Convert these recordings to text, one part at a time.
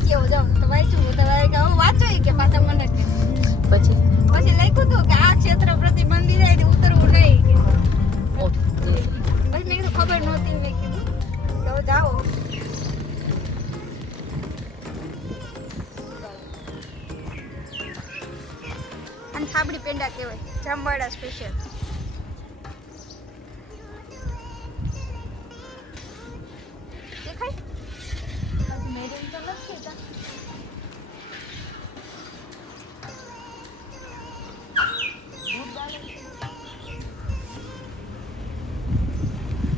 વાંચી આવો જાઓ તો વાંચ્યું તો વાંચો કે પાછા મને પછી લખ્યું હતું કે આ ક્ષેત્ર પ્રતિબંધિત છે ઉતરવું નહીં ઓહ બસ મેં કીધું ખબર નહોતી મેં કીધું તો જાઓ અને થાબડી પેંડા કહેવાય જામવાડા સ્પેશિયલ દેખાય મેડમ તો નથી હતા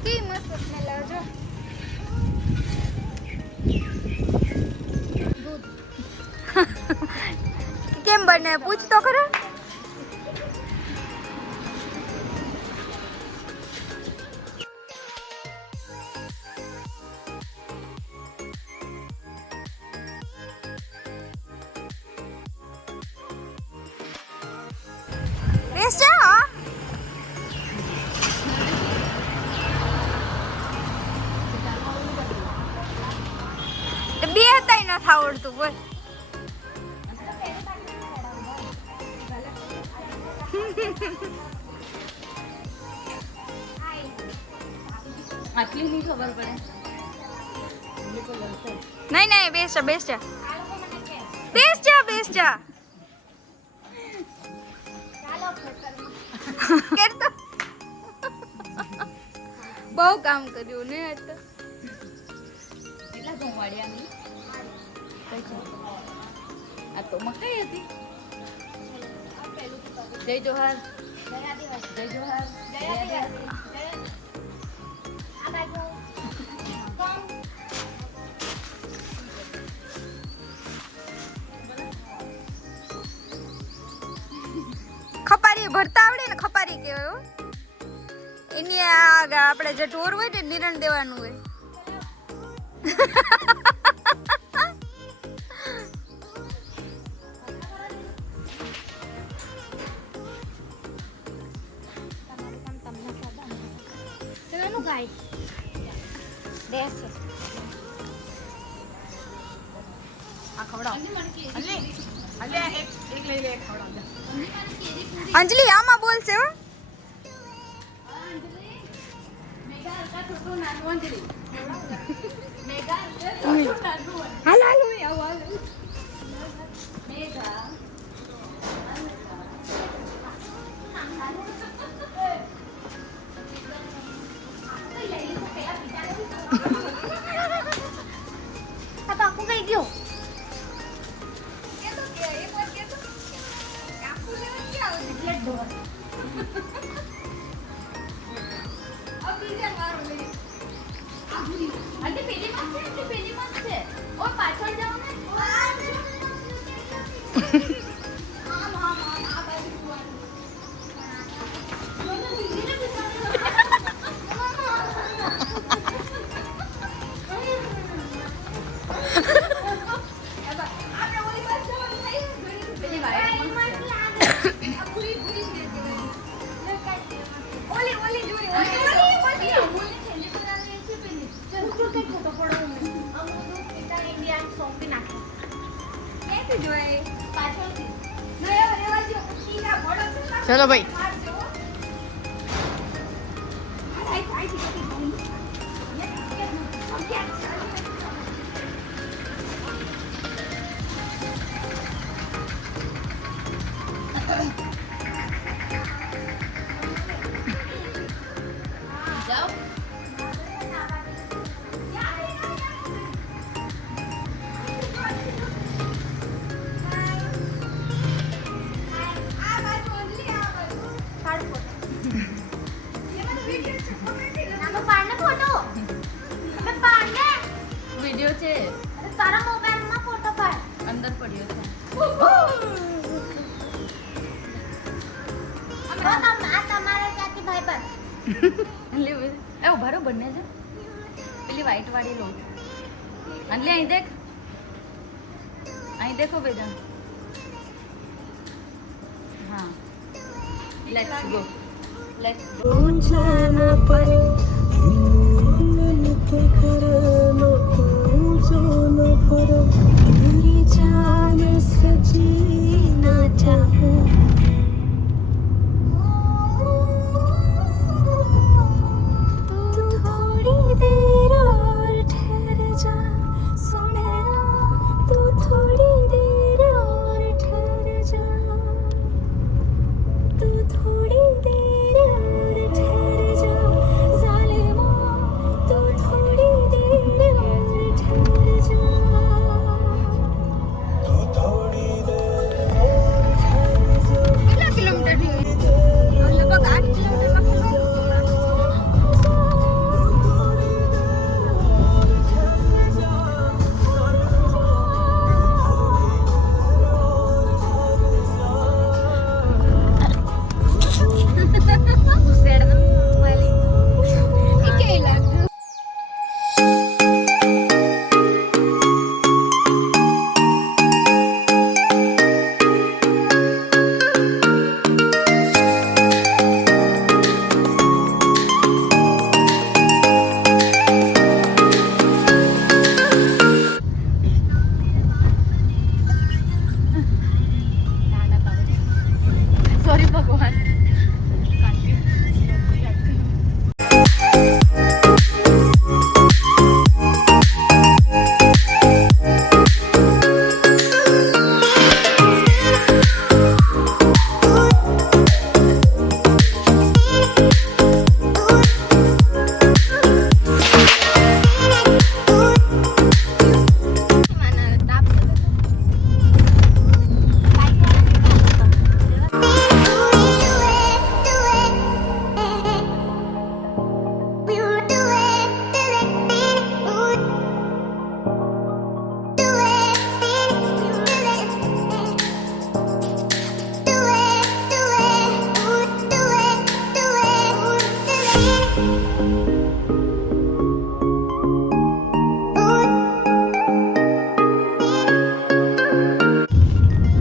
કેવી મસ્ત સ્મેલ આવે જો દૂધ કેમ બને પૂછ તો ખરા રેસ જા બે હતાય નથી આવડતું બોલ આટલી નહીં ખબર પડે નહીં બેસ જા બહુ કામ કર્યું ને આજ તો કેટલા જમવાડ્યા નહીં આ તો મકાઈ હતી જય જોહાર જય જોહાર ખપારી ભરતા આવડે ને ખપારી કહેવાય હો એની આપણે જે ઢોર હોય ને નિરણ દેવાનું હોય અંજલિ આમાં બોલશે હો હાલ ચલો ભાઈ વિડિયો છે તારા મોબાઈલમાં ફોટો પાડ અંદર પડ્યો છે આ તમારે ત્યાંથી ભાઈ પર લે એ ઉભારો બને છે પેલી વ્હાઈટ વાળી લો અને લે અહીં દેખો બેજા હા લેટ્સ ગો Let's go. जीना चाहूं तू थोड़ी देर और ठहर जा सोने तू थोड़ी देर और ठहर जा तू थोड़ी देर और ठहर जा ज़ालिमा तू थोड़ी देर और ठहर जा કેટલા કિલોમીટર લગભગ 8 કિલોમીટર સોરી ભગવાન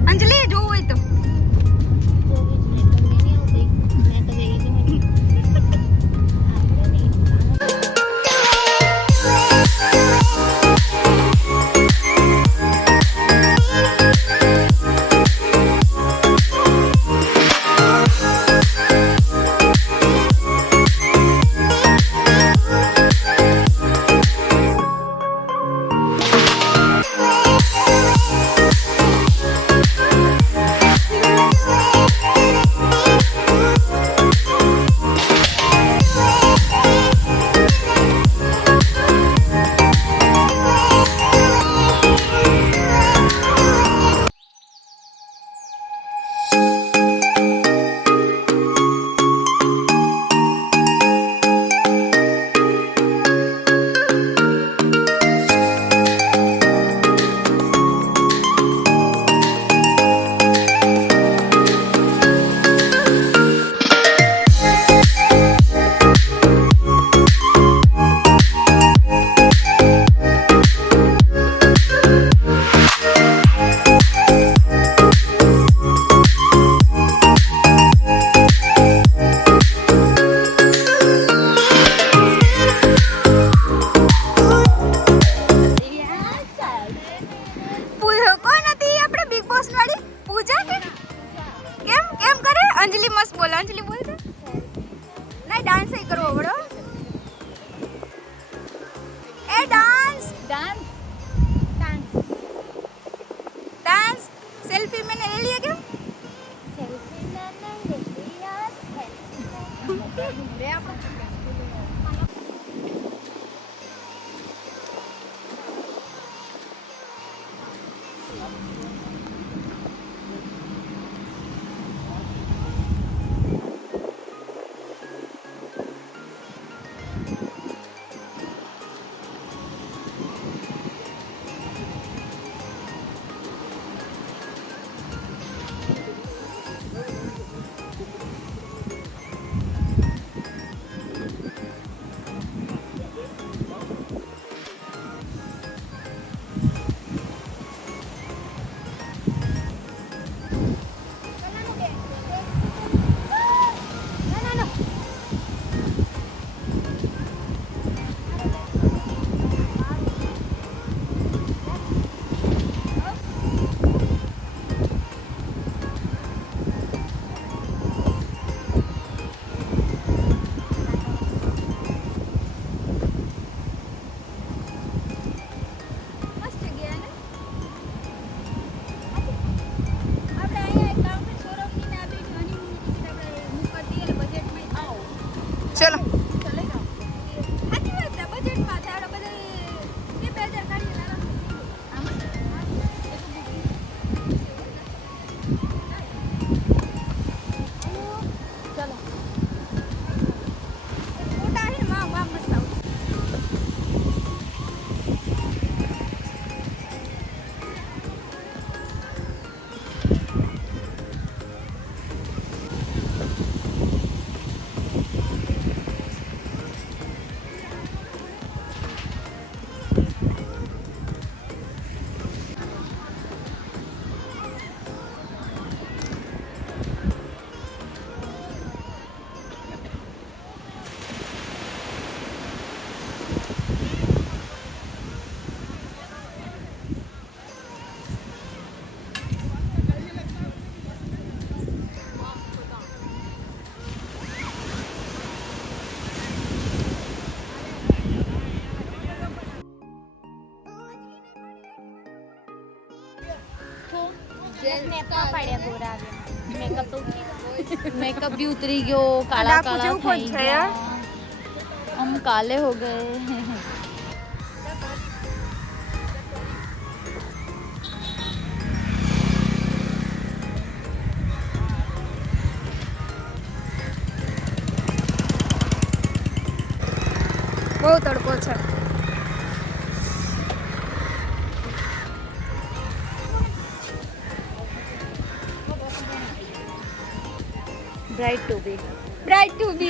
અંજલિ જોવું હોય તો કોણ હતી આપણે બિગ બોસ વાળી પૂજા કે કેમ કેમ કરે અંજલિ મસ્ત બોલ અંજલિ બોલ તો નહીં ડાન્સ ही કરવો બડો એ ડાન્સ ડાન્સ डांस सेल्फी मैंने ले लिया क्या સેલ્ફી લેને લીયા સેલ્ફી લે આપણો દેખો સ્નેપમાં પડ્યા ગોરા આવ્યા મેકઅપ તો ઉતરી ગયો મેકઅપ भी उतरी गयो काला ડાકુ काला જેવું કોણ થઈ છે ગયા યાર? हम काले हो गए બહુ તડકો છે. Bright to be bright to be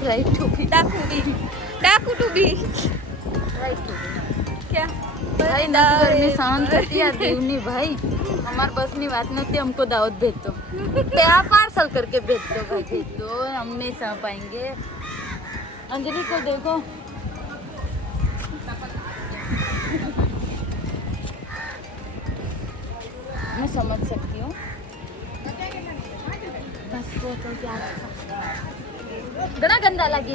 bright to be ડાકુ બી ડાકુ to be bright to be ક્યાં भाई नगर में शांत होती है देवनी भाई हमारे बस ની વાત નથી हमको दावत भेज दो क्या पार्सल करके भेज दो भाई भेज दो हम नहीं सह पाएंगे अंजलि को देखो मैं समझ सकती हूँ बस को तो क्या घना गंदा लगी